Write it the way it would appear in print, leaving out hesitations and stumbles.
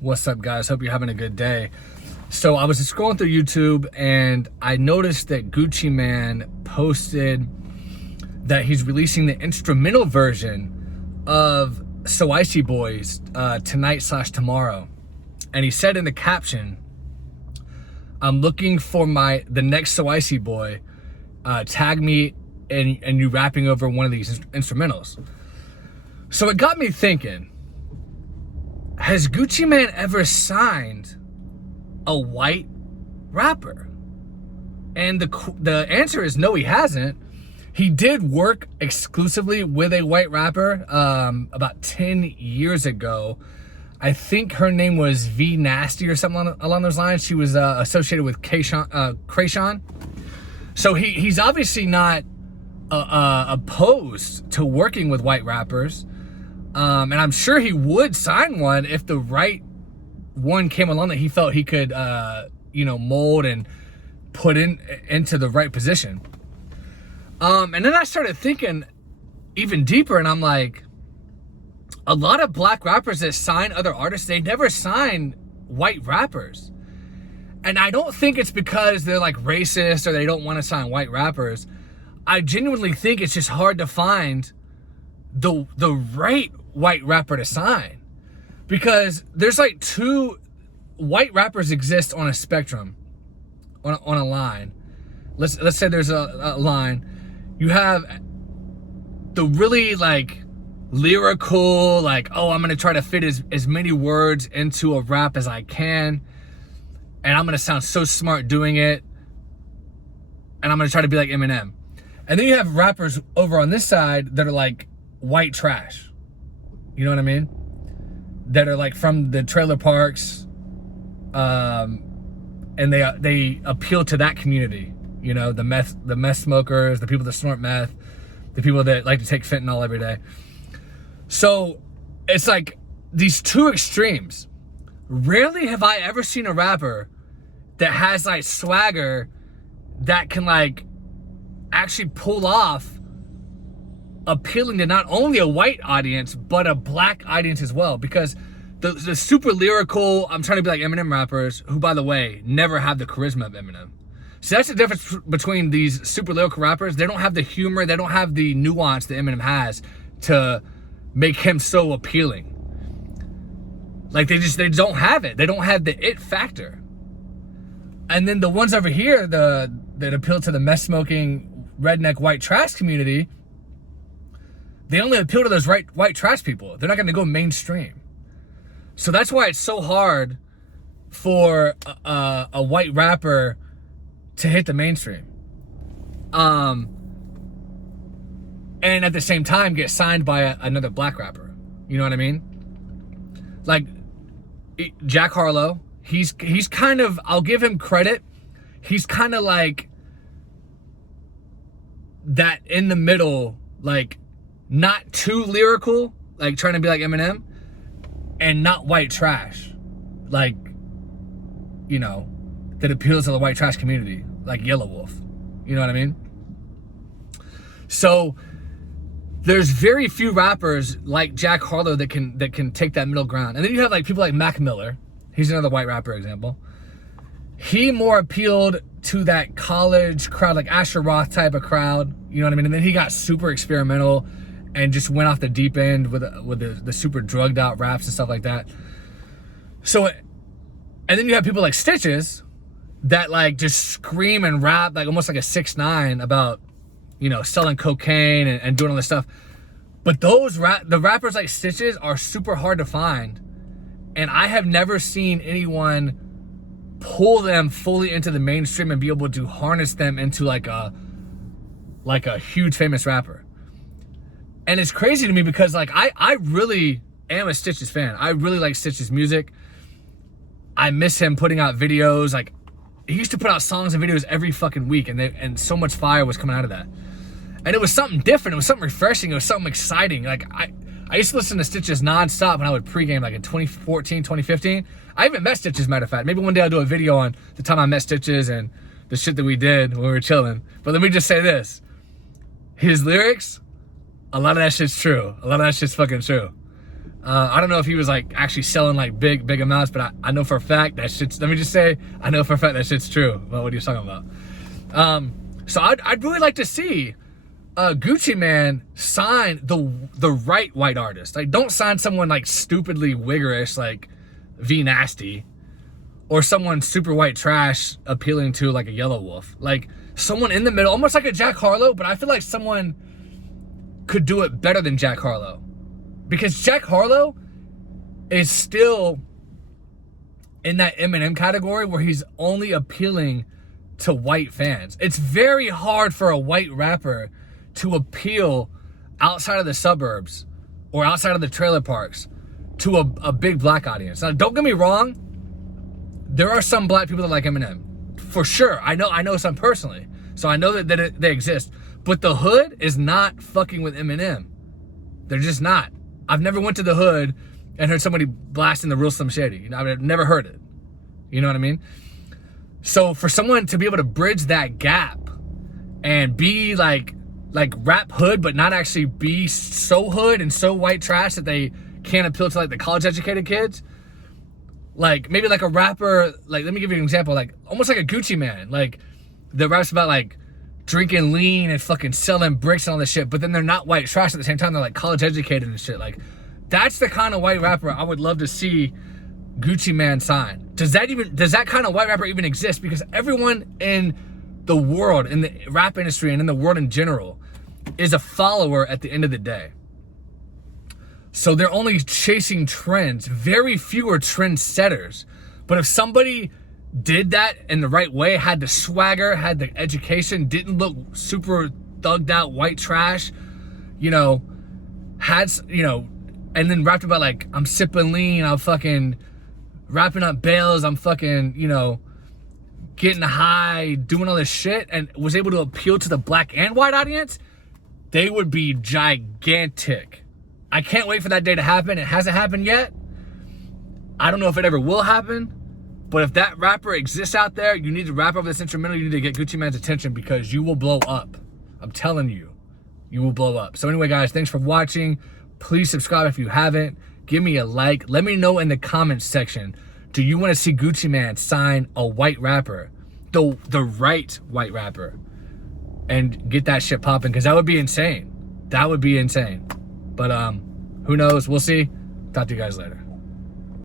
What's up, guys? Hope you're having a good day. So I was just scrolling through YouTube and I noticed that Gucci Mane posted that he's releasing the instrumental version of So Icy Boys tonight/tomorrow. And he said in the caption, "I'm looking for the next So Icy Boy. Tag me and you rapping over one of these instrumentals." So it got me thinking, has Gucci Mane ever signed a white rapper? And the answer is no, he hasn't. He did work exclusively with a white rapper about 10 years ago. I think her name was V Nasty or something along those lines. She was associated with Krayshawn. So he's obviously not opposed to working with white rappers. And I'm sure he would sign one if the right one came along that he felt he could, mold and put into the right position. And then I started thinking even deeper, and I'm like, a lot of black rappers that sign other artists, they never sign white rappers. And I don't think it's because they're like racist or they don't want to sign white rappers. I genuinely think it's just hard to find the right white rapper to sign, because there's like two white rappers exist on a spectrum, on a line. Let's say there's a line. You have the really like lyrical, like, oh, I'm gonna try to fit as many words into a rap as I can, and I'm gonna sound so smart doing it, and I'm gonna try to be like Eminem. And then you have rappers over on this side that are like white trash. You know what I mean? That are like from the trailer parks, and they appeal to that community. You know, the meth smokers, the people that snort meth, the people that like to take fentanyl every day. So it's like these two extremes. Rarely have I ever seen a rapper that has like swagger that can like actually pull off appealing to not only a white audience, but a black audience as well. Because the super lyrical, I'm trying to be like Eminem rappers, who, by the way, never have the charisma of Eminem. So that's the difference between these super lyrical rappers. They don't have the humor, they don't have the nuance that Eminem has to make him so appealing. Like they don't have it. They don't have the it factor. And then the ones over here, that appeal to the meth smoking, redneck, white trash community, they only appeal to those white trash people. They're not gonna go mainstream. So that's why it's so hard for a white rapper to hit the mainstream. And at the same time get signed by another black rapper. You know what I mean? Like Jack Harlow, he's kind of, I'll give him credit, he's kind of like that in the middle, like not too lyrical, like trying to be like Eminem, and not white trash, like, you know, that appeals to the white trash community, like Yellow Wolf. You know what I mean? So there's very few rappers like Jack Harlow that can take that middle ground. And then you have like people like Mac Miller. He's another white rapper example. He more appealed to that college crowd, like Asher Roth type of crowd. You know what I mean? And then he got super experimental and just went off the deep end with the super drugged out raps and stuff like that. So, and then you have people like Stitches that like just scream and rap like almost like a 6ix9ine about, you know, selling cocaine and doing all this stuff. But the rappers like Stitches are super hard to find, and I have never seen anyone pull them fully into the mainstream and be able to harness them into like a huge famous rapper. And it's crazy to me because like I really am a Stitches fan. I really like Stitches' music. I miss him putting out videos. Like, he used to put out songs and videos every fucking week, and so much fire was coming out of that. And it was something different. It was something refreshing. It was something exciting. Like I used to listen to Stitches nonstop when I would pregame, like in 2014, 2015. I even met Stitches, matter of fact. Maybe one day I'll do a video on the time I met Stitches and the shit that we did when we were chilling. But let me just say this. His lyrics, a lot of that shit's true. A lot of that shit's fucking true. I don't know if he was like actually selling like big amounts, but I know for a fact that shit's, let me just say, I know for a fact that shit's true about what he was talking about. So I'd really like to see Gucci Mane sign the right white artist. Like, don't sign someone like stupidly wiggerish like V Nasty, or someone super white trash appealing to like a Yellow Wolf. Like someone in the middle, almost like a Jack Harlow, but I feel like someone could do it better than Jack Harlow. Because Jack Harlow is still in that Eminem category where he's only appealing to white fans. It's very hard for a white rapper to appeal outside of the suburbs or outside of the trailer parks to a big black audience. Now, don't get me wrong, there are some black people that like Eminem. For sure. I know some personally. So I know that they exist. But the hood is not fucking with Eminem. They're just not. I've never went to the hood and heard somebody blasting the Real Slim Shady. You know, I've never heard it. You know what I mean? So for someone to be able to bridge that gap and be like rap hood, but not actually be so hood and so white trash that they can't appeal to like the college educated kids, like maybe like a rapper, like let me give you an example, like almost like a Gucci Mane, like the raps about like drinking lean and fucking selling bricks and all this shit, but then they're not white trash at the same time. They're like college educated and shit. Like that's the kind of white rapper I would love to see Gucci Mane sign. Does that kind of white rapper even exist? Because everyone in the world, in the rap industry and in the world in general, is a follower at the end of the day. So they're only chasing trends. Very few are trend setters. But if somebody did that in the right way, had the swagger, had the education, didn't look super thugged out white trash, you know, had, you know, and then rapped about like, I'm sipping lean, I'm fucking wrapping up bales, I'm fucking, you know, getting high, doing all this shit, and was able to appeal to the black and white audience, they would be gigantic. I can't wait for that day to happen. It hasn't happened yet. I don't know if it ever will happen. But if that rapper exists out there, you need to rap over this instrumental. You need to get Gucci Mane's attention because you will blow up. I'm telling you, you will blow up. So anyway, guys, thanks for watching. Please subscribe if you haven't. Give me a like. Let me know in the comments section, do you want to see Gucci Mane sign a white rapper? The right white rapper. And get that shit popping, because that would be insane. That would be insane. But who knows? We'll see. Talk to you guys later.